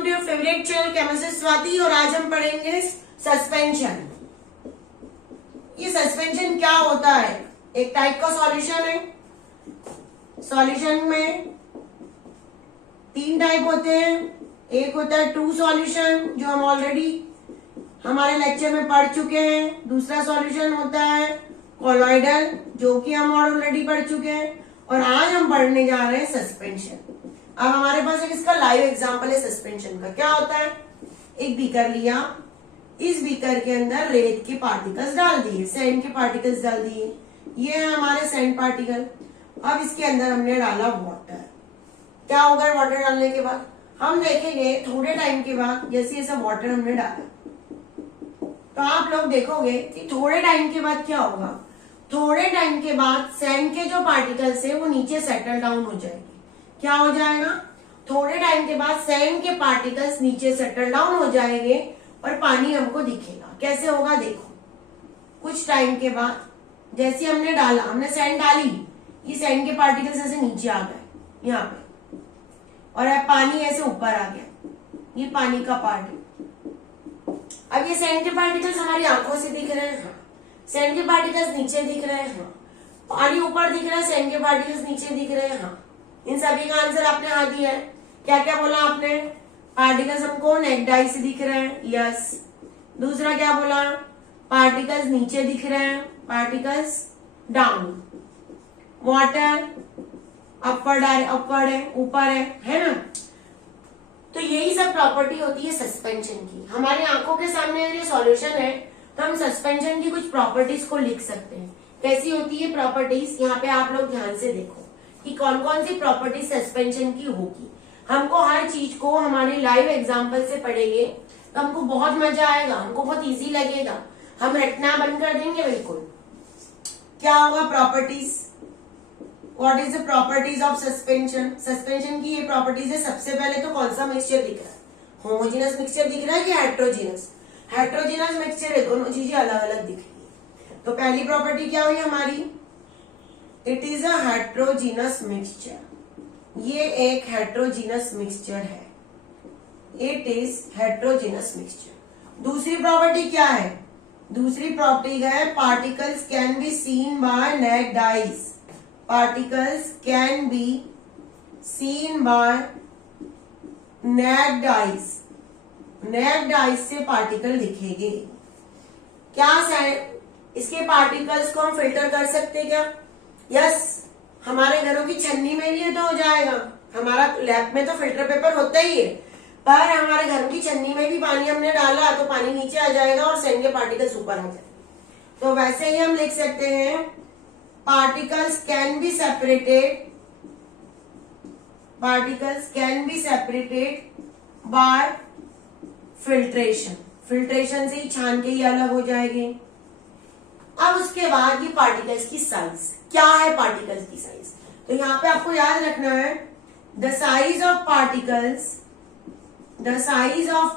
Welcome to your favourite channel chemistry Swati. और आज हम पढ़ेंगे सस्पेंशन। ये सस्पेंशन क्या होता है? एक टाइप का सॉल्यूशन है। सॉल्यूशन में तीन टाइप होते हैं। एक होता है ट्रू सॉल्यूशन, जो हम ऑलरेडी हमारे लेक्चर में पढ़ चुके हैं। दूसरा सॉल्यूशन होता है कोलॉइडल, जो कि हम ऑलरेडी पढ़ चुके हैं। और आज हम पढ़ने जा रहे हैं सस्पेंशन। अब हमारे पास एक इसका लाइव एग्जांपल है सस्पेंशन का। क्या होता है? एक बीकर लिया, इस बीकर के अंदर रेत के पार्टिकल्स डाल दिए, सैंड के पार्टिकल्स डाल दिए। ये है हमारे सैंड पार्टिकल। अब इसके अंदर हमने डाला वाटर। क्या होगा वाटर डालने के बाद? हम देखेंगे थोड़े टाइम के बाद, जैसे जैसे वाटर हमने डाला तो आप लोग देखोगे कि थोड़े टाइम के बाद क्या होगा। थोड़े टाइम के बाद सैंड के जो पार्टिकल्स है वो नीचे सेटल डाउन हो जाएंगे। क्या हो जाएगा? थोड़े टाइम के बाद सैंड के पार्टिकल्स नीचे सेटल डाउन हो जाएंगे और पानी हमको दिखेगा। कैसे होगा देखो। कुछ टाइम के बाद जैसे हमने डाला, हमने सैंड डाली, ये सैंड के पार्टिकल्स ऐसे नीचे आ गए यहाँ पे, और अब पानी ऐसे ऊपर आ गया। ये पानी का पार्ट है। अब ये सैंड के पार्टिकल्स हमारी आंखों से दिख रहे हैं। सैंड के पार्टिकल्स नीचे दिख रहे हैं। पानी ऊपर दिख रहा है, सैंड के पार्टिकल्स नीचे दिख रहे हैं। इन सभी का आंसर आपने हाँ दिया है। क्या क्या बोला आपने? पार्टिकल्स हमको नेक डाई से दिख रहे हैं, यस। दूसरा क्या बोला? पार्टिकल्स नीचे दिख रहे हैं, पार्टिकल्स डाउन। वाटर अपवर्ड है, ऊपर है ना। तो यही सब प्रॉपर्टी होती है सस्पेंशन की। हमारी आंखों के सामने ये सॉल्यूशन है, तो हम सस्पेंशन की कुछ प्रॉपर्टीज को लिख सकते हैं। कैसी होती है प्रॉपर्टीज? यहाँ पे आप लोग ध्यान से देखो कि कौन कौन सी प्रॉपर्टी सस्पेंशन की होगी। हमको हर चीज को हमारे लाइव एग्जांपल से पढ़ेंगे तो हमको बहुत मजा आएगा, हमको बहुत इजी लगेगा। हम रटना बंद कर देंगे बिल्कुल। क्या होगा properties? What is the properties of suspension? Suspension की ये प्रॉपर्टीज है। सबसे पहले तो कौन सा मिक्सचर दिख रहा है? होमोजेनस मिक्सचर दिख रहा है कि हेट्रोजीनस? हेट्रोजीनस मिक्सचर है, दोनों चीजें अलग अलग दिख रही है। तो पहली प्रॉपर्टी क्या हुई हमारी? It is a heterogeneous mixture. ये एक हेट्रोजीनस मिक्सचर है। It is heterogeneous mixture. दूसरी प्रॉपर्टी क्या है? दूसरी प्रॉपर्टी है particles can be seen by naked eyes. Particles can be seen by naked eyes. Naked eyes से पार्टिकल दिखेंगे। क्या इसके पार्टिकल्स को हम फिल्टर कर सकते क्या? यस। हमारे घरों की छन्नी में भी तो हो जाएगा। हमारा लैब में तो फिल्टर पेपर होता ही है, पर हमारे घर की छन्नी में भी पानी हमने डाला तो पानी नीचे आ जाएगा और सैंड के पार्टिकल्स ऊपर आ जाएंगे। तो वैसे ही हम लिख सकते हैं particles can be separated. Particles can be separated by filtration. Filtration से ही छान के ही अलग हो जाएंगे। अब उसके बाद ये पार्टिकल्स की साइज क्या है? पार्टिकल्स की साइज तो यहाँ पे आपको याद रखना है the size of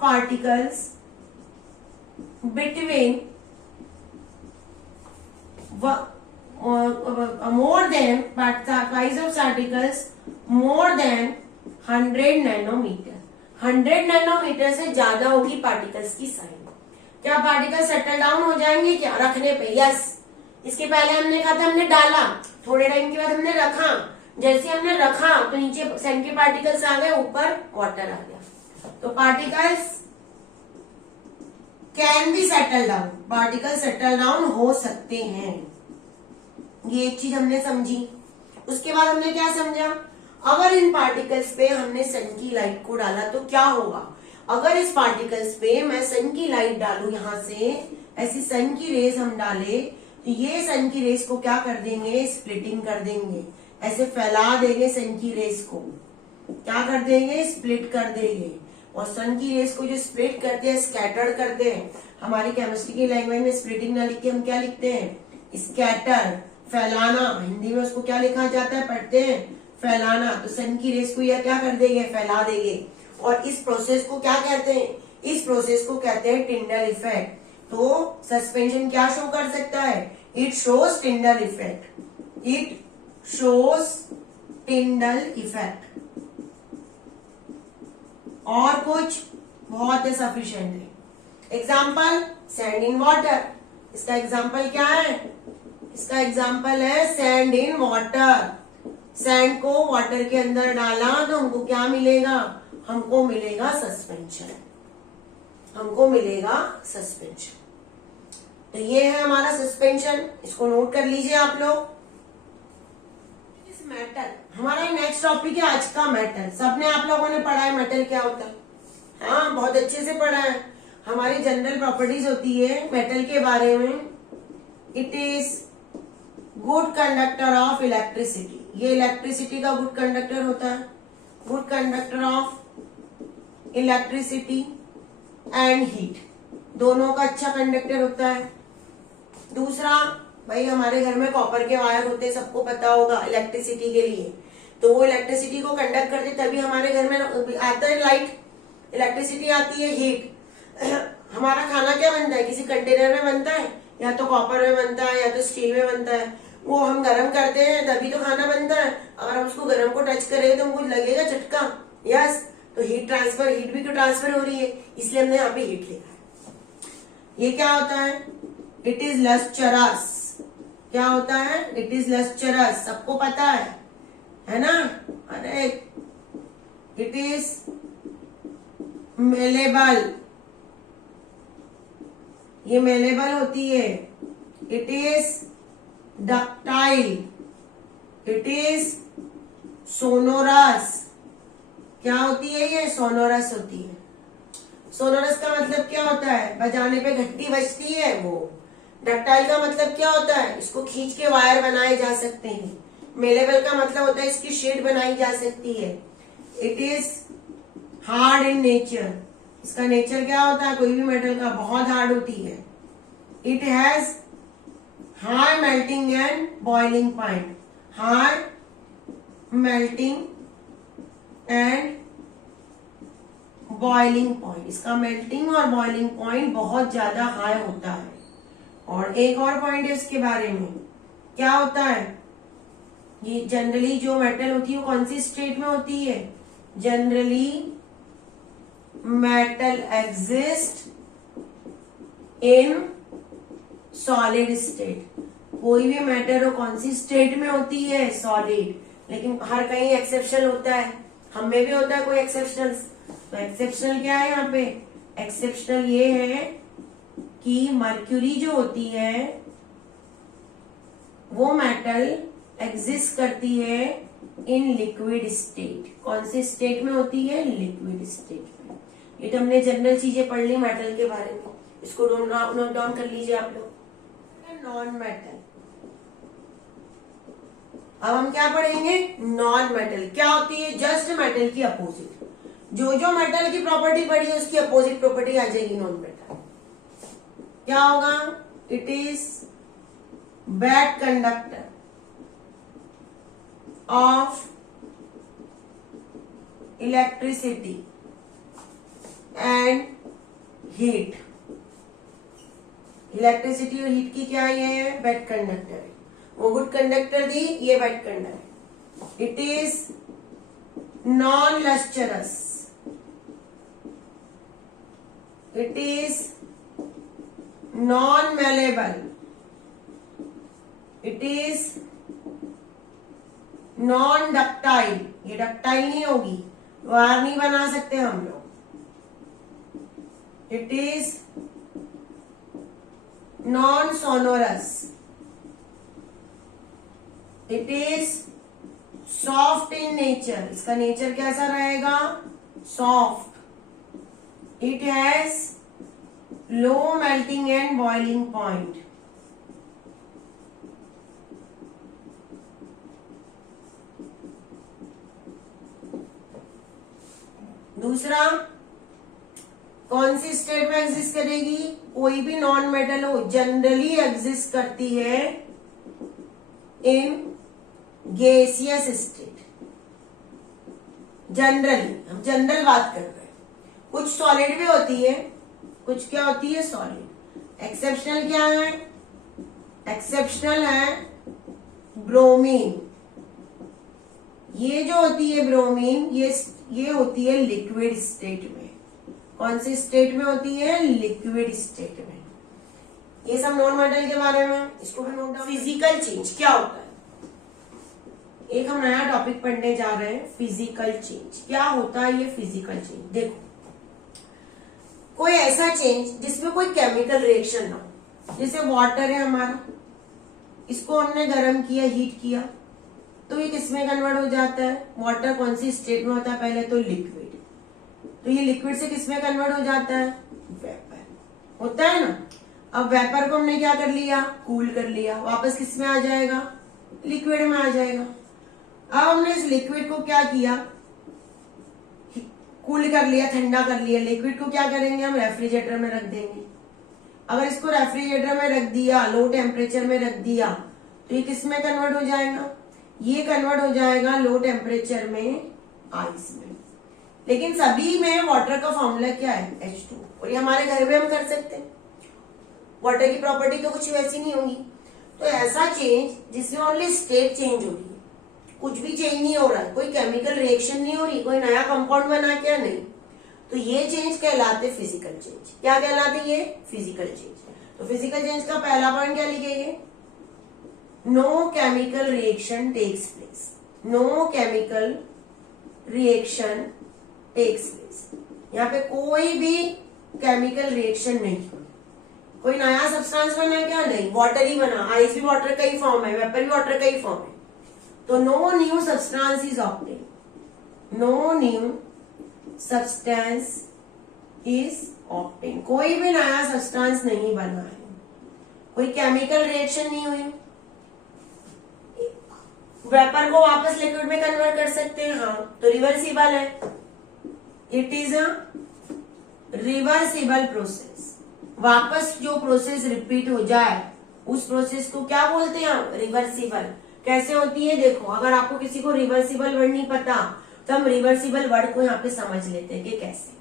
particles between more than 100 nanometre. 100 nanometre से ज्यादा होगी पार्टिकल्स की साइज। क्या पार्टिकल सेटल डाउन हो जाएंगे क्या रखने पे? यस। इसके पहले हमने कहा था हमने डाला, थोड़े टाइम के बाद हमने रखा। जैसे हमने रखा तो नीचे सैंड के पार्टिकल्स आ गए, ऊपर वाटर आ गया। तो particles can be settle down. Particle settle down हो सकते हैं। ये एक चीज हमने समझी। उसके बाद हमने क्या समझा? अगर इन पार्टिकल्स पे हमने सन की लाइट को डाला तो क्या होगा? अगर इस पार्टिकल्स पे मैं सन की लाइट डालू, यहां से ऐसी सन की रेज हम डाले तो ये सन की रेज को क्या कर देंगे? स्प्लिटिंग कर देंगे, ऐसे फैला देंगे सन की रेज को। क्या कर देंगे? स्प्लिट कर देंगे। और सन की रेज को जो स्प्लिट करते हैं, स्कैटर्ड करते हैं। हमारी केमिस्ट्री की लैंग्वेज में स्प्लिटिंग ना लिख के हम क्या लिखते हैं? स्कैटर, फैलाना। हिंदी में उसको क्या लिखा जाता है? पढ़ते हैं फैलाना। तो सन की रेज को यह क्या कर देंगे? फैला देंगे। और इस प्रोसेस को क्या कहते हैं? इस प्रोसेस को कहते हैं टिंडल इफेक्ट। तो सस्पेंशन क्या शो कर सकता है? It shows Tyndall effect. It shows Tyndall effect. और कुछ बहुत है, सफिशिएंट है। एग्जाम्पल सैंड इन वाटर, इसका एग्जाम्पल क्या है? इसका एग्जाम्पल है सैंड इन वाटर। सैंड को वाटर के अंदर डाला तो हमको क्या मिलेगा? हमको मिलेगा सस्पेंशन, हमको मिलेगा सस्पेंशन। तो ये है हमारा सस्पेंशन, इसको नोट कर लीजिए आप लोग। इस मेटल, हमारा नेक्स्ट टॉपिक है आज का मेटल। सबने आप लोगों ने पढ़ा है मेटल क्या होता है? हाँ, बहुत अच्छे से पढ़ा है। हमारी जनरल प्रॉपर्टीज होती है मेटल के बारे में। It is good conductor of electricity, ये इलेक्ट्रिसिटी का गुड कंडक्टर होता है, good conductor of electricity and heat, दोनों का अच्छा कंडक्टर होता है। दूसरा, भाई हमारे घर में कॉपर के वायर होते हैं, सबको पता होगा इलेक्ट्रिसिटी के लिए, तो वो इलेक्ट्रिसिटी को कंडक्ट करते तभी हमारे घर में आता है लाइट, इलेक्ट्रिसिटी आती है, हीट। हमारा खाना क्या बनता है? किसी कंटेनर में बनता है, या तो कॉपर में बनता है या तो स्टील में बनता है। वो हम गर्म करते हैं तभी तो खाना बनता है। अगर हम उसको गर्म को टच करें तो हमको लगेगा झटका, यस। तो हीट ट्रांसफर, हीट भी तो ट्रांसफर हो रही है, इसलिए हमने यहाँ पे हीट लिखा है। ये क्या होता है? It is lustrous. क्या होता है? इट इज लस्चरस, सबको पता है ना? अरे इट इज मेलेबल, ये मेलेबल होती है। It is ductile, it is sonorous. क्या होती है ये? सोनोरस होती है। सोनोरस का मतलब क्या होता है? बजाने पे घंटी बजती है वो। डक्टाइल का मतलब क्या होता है? इसको खींच के वायर बनाए जा सकते हैं। मेलेबल का मतलब होता है इसकी शीट बनाई जा सकती है। It is hard in nature, इसका नेचर क्या होता है? कोई भी मेटल का बहुत हार्ड होती है। It has high melting and boiling point, high melting and boiling point, इसका मेल्टिंग और बॉइलिंग पॉइंट बहुत ज्यादा हाई होता है। और एक और पॉइंट है इसके बारे में, क्या होता है? ये जनरली जो मेटल होती है वो कौन सी स्टेट में होती है? Generally metal exist in solid state. कोई भी मैटर हो कौन सी स्टेट में होती है? सॉलिड। लेकिन हर कहीं एक्सेप्शन होता है, हम में भी होता है कोई एक्सेप्शनल। तो एक्सेप्शनल क्या है यहाँ पे? एक्सेप्शनल ये है कि मर्क्यूरी जो होती है वो मेटल एग्जिस्ट करती है इन लिक्विड स्टेट। कौन सी स्टेट में होती है? लिक्विड स्टेट में। ये तो हमने जनरल चीजें पढ़ ली मेटल के बारे में, इसको नोट डाउन कर लीजिए आप लोग। नॉन मेटल, अब हम क्या पढ़ेंगे? नॉन मेटल क्या होती है? जस्ट मेटल की अपोजिट। जो जो मेटल की प्रॉपर्टी पढ़ी है उसकी अपोजिट प्रॉपर्टी आ जाएगी नॉन मेटल। क्या होगा? It is bad conductor of electricity and heat. Electricity और हीट की क्या ये है? बैड कंडक्टर है। वो गुड कंडक्टर दी, ये bad conductor. It is non lustrous, it is non malleable, it is non ductile. ये डक्टाइल नहीं होगी, वायर नहीं बना सकते हम लोग। It is non sonorous, it is soft in nature. इसका नेचर कैसा रहेगा? Soft. It has low melting and boiling point. दूसरा, कौन सी स्टेट में एग्जिस्ट करेगी? कोई भी नॉन मेटल हो जनरली एग्जिस्ट करती है इन गैसियस स्टेट। जनरली, हम जनरल बात कर रहे हैं। कुछ सॉलिड भी होती है, कुछ क्या होती है? सॉलिड। एक्सेप्शनल क्या है? एक्सेप्शनल है ब्रोमीन। ये जो होती है ब्रोमीन, ये ये होती है लिक्विड स्टेट में। कौन सी स्टेट में होती है? लिक्विड स्टेट में। ये सब नॉन मेटल के बारे में, इसको भी नोट डाउन। फिजिकल चेंज क्या होता है? एक हम नया टॉपिक पढ़ने जा रहे हैं, फिजिकल चेंज। क्या होता है ये फिजिकल चेंज? देखो, कोई ऐसा चेंज जिसमें कोई केमिकल रिएक्शन ना हो। जैसे वाटर है हमारा, इसको हमने गर्म किया, हीट किया, तो ये किसमें कन्वर्ट हो जाता है? वाटर कौन सी स्टेट में होता है? पहले तो लिक्विड। तो ये लिक्विड से किसमें कन्वर्ट हो जाता है? वेपर होता है ना। अब वेपर को हमने क्या कर लिया? कूल कर लिया, वापस किसमें आ जाएगा? लिक्विड में आ जाएगा। अब हमने इस लिक्विड को क्या किया? कूल कर लिया, ठंडा कर लिया। लिक्विड को क्या करेंगे? हम रेफ्रिजरेटर में रख देंगे। अगर इसको रेफ्रिजरेटर में रख दिया, लो टेम्परेचर में रख दिया, तो ये किसमें कन्वर्ट हो जाएगा? ये कन्वर्ट हो जाएगा लो टेम्परेचर में आइस में। लेकिन सभी में वाटर का फॉर्मूला क्या है? H2। और ये हमारे घर में हम कर सकते हैं। वाटर की प्रॉपर्टी तो कुछ वैसी नहीं होगी। तो ऐसा चेंज जिसमें ओनली स्टेट चेंज होगी, कुछ भी चेंज नहीं हो रहा है, कोई केमिकल रिएक्शन नहीं हो रही, कोई नया कंपाउंड बना क्या? नहीं, तो ये चेंज कहलाते फिजिकल चेंज। क्या कहलाते ये? Physical change. तो फिजिकल चेंज का पहला पॉइंट क्या लिखेंगे? No chemical reaction takes place. No chemical reaction takes place. यहाँ पे कोई भी केमिकल रिएक्शन नहीं। कोई नया सब्सटेंस बना क्या? नहीं, वाटर ही बना। आइस भी वाटर का ही फॉर्म है, वेपर भी वाटर का ही फॉर्म है। तो no new substance is obtain. No new substance is obtain. कोई भी नया सब्सटेंस नहीं बना है, कोई केमिकल रिएक्शन नहीं हुई। वेपर को वापस लिक्विड में कन्वर्ट कर सकते हैं, हाँ, तो रिवर्सिबल है। It is a reversible process. वापस जो प्रोसेस रिपीट हो जाए उस प्रोसेस को क्या बोलते हैं हम? रिवर्सिबल। कैसे होती है? देखो, अगर आपको किसी को रिवर्सिबल वर्ड नहीं पता तो हम रिवर्सिबल वर्ड को यहाँ पे समझ लेते हैं कि कैसे।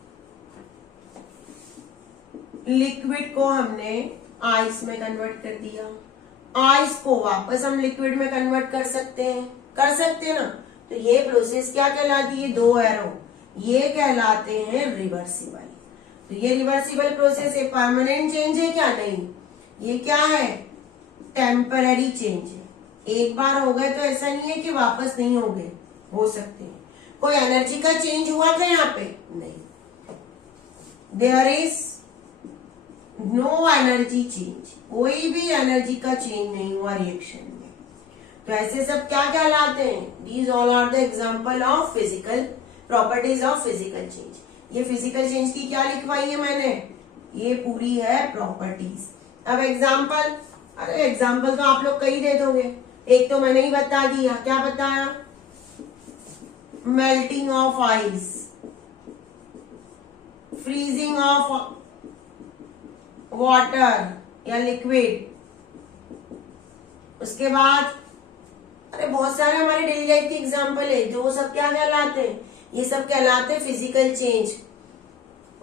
लिक्विड को हमने आइस में कन्वर्ट कर दिया, आइस को वापस हम लिक्विड में कन्वर्ट कर सकते हैं ना। तो ये प्रोसेस क्या कहलाती है? दो एरो, ये कहलाते हैं रिवर्सिबल। तो ये रिवर्सिबल प्रोसेस है। परमानेंट चेंज है क्या? नहीं, ये क्या है? टेम्पररी चेंज है। एक बार हो गए तो ऐसा नहीं है कि वापस नहीं हो गए, हो सकते हैं। कोई एनर्जी का चेंज हुआ क्या यहाँ पे? नहीं, there is no energy change. कोई भी एनर्जी का चेंज नहीं हुआ रिएक्शन में। तो ऐसे सब क्या कहलाते हैं? These all are the example of physical properties of physical change. ये फिजिकल चेंज की क्या लिखवाई है मैंने? ये पूरी है प्रॉपर्टीज। अब एग्जाम्पल, अरे एग्जाम्पल तो आप लोग कई दे दोगे। एक तो मैंने ही बता दिया। क्या बताया? Melting of ice, freezing of water या लिक्विड। उसके बाद अरे बहुत सारे हमारे डेली लाइफ के एग्जाम्पल है, जो सब क्या कहलाते हैं? ये सब कहलाते हैं फिजिकल चेंज।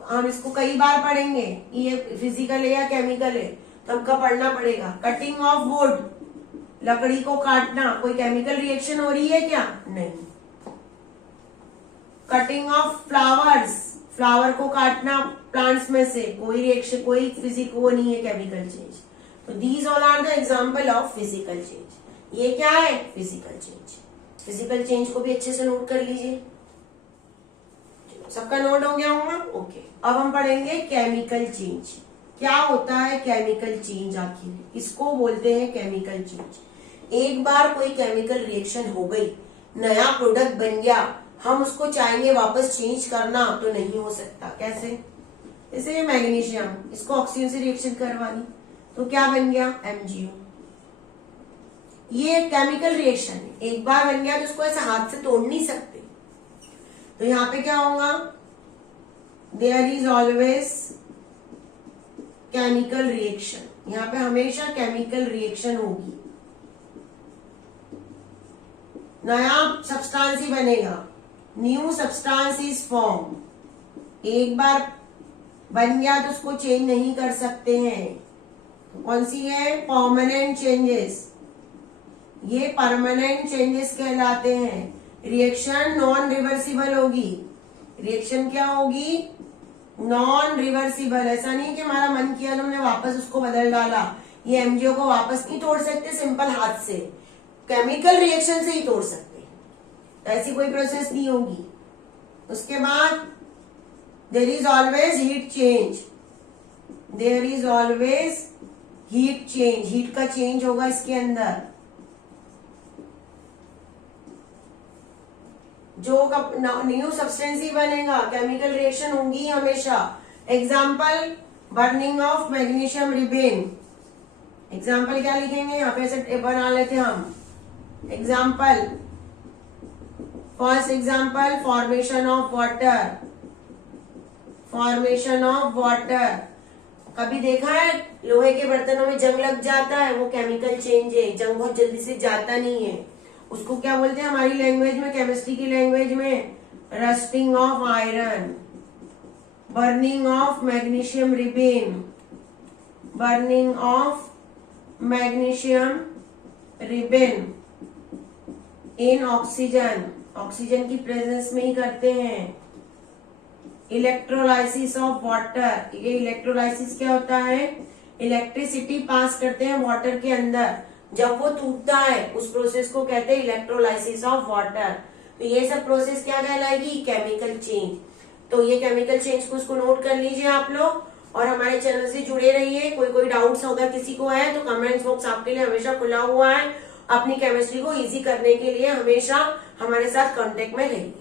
हम इसको कई बार पढ़ेंगे, ये फिजिकल है या केमिकल है, तो हमको पढ़ना पड़ेगा। कटिंग ऑफ वुड, लकड़ी को काटना, कोई केमिकल रिएक्शन हो रही है क्या? नहीं। कटिंग ऑफ फ्लावर्स, फ्लावर को काटना प्लांट्स में से, कोई रिएक्शन, कोई फिजिकल वो नहीं है, केमिकल चेंज। तो these all are the example of physical change. ये क्या है? Physical change. फिजिकल चेंज को भी अच्छे से नोट कर लीजिए। सबका नोट हो गया होगा? ओके। अब हम पढ़ेंगे केमिकल चेंज। क्या होता है केमिकल चेंज? आखिर इसको बोलते हैं केमिकल चेंज। एक बार कोई केमिकल रिएक्शन हो गई, नया प्रोडक्ट बन गया, हम उसको चाहेंगे वापस चेंज करना तो नहीं हो सकता। कैसे? जैसे मैग्नीशियम, इसको ऑक्सीजन से रिएक्शन करवा दी तो क्या बन गया? MgO। ये केमिकल रिएक्शन है, एक बार बन गया तो उसको ऐसे हाथ से तोड़ नहीं सकते। तो यहाँ पे क्या होगा? There is always chemical reaction. यहाँ पे हमेशा केमिकल रिएक्शन होगी, नया सब्सटेंस ही बनेगा। New substance is form. एक बार बन गया तो उसको चेंज नहीं कर सकते हैं। तो कौन सी है? Permanent changes. ये परमानेंट चेंजेस कहलाते हैं। रिएक्शन नॉन रिवर्सिबल होगी, रिएक्शन क्या होगी, नॉन रिवर्सिबल। ऐसा नहीं कि हमारा मन किया तो हमने वापस उसको बदल डाला, ये एमजीओ को वापस नहीं तोड़ सकते सिंपल हाथ से, केमिकल रिएक्शन से ही तोड़ सकते, ऐसी कोई प्रोसेस नहीं होगी। उसके बाद there is always heat change, there is always heat change, heat का चेंज होगा इसके अंदर। जो न्यू सब्सटेंस ही बनेगा, केमिकल रिएक्शन होंगी हमेशा। Example burning of magnesium ribbon, example क्या लिखेंगे यहाँ पे, ऐसे बना लेते हम example. First example formation of water, formation of water. कभी देखा है लोहे के बर्तनों में जंग लग जाता है, वो केमिकल चेंज है, जंग बहुत जल्दी से जाता नहीं है, उसको क्या बोलते हैं हमारी लैंग्वेज में, केमिस्ट्री की लैंग्वेज में, rusting of iron. Burning of magnesium ribbon, burning of magnesium ribbon in oxygen, oxygen की प्रेजेंस में ही करते हैं। इलेक्ट्रोलाइसिस ऑफ वाटर, ये इलेक्ट्रोलाइसिस क्या होता है, इलेक्ट्रिसिटी पास करते हैं वाटर के अंदर, जब वो टूटता है उस प्रोसेस को कहते हैं इलेक्ट्रोलाइसिस ऑफ वाटर। तो ये सब प्रोसेस क्या कहलाएगी, केमिकल चेंज। तो ये केमिकल चेंज को उसको नोट कर लीजिए आप लोग, और हमारे चैनल से जुड़े रहिए। कोई डाउट्स होगा किसी को है तो कमेंट्स बॉक्स आपके लिए हमेशा खुला हुआ है। अपनी केमिस्ट्री को इजी करने के लिए हमेशा हमारे साथ कांटेक्ट में रहिए।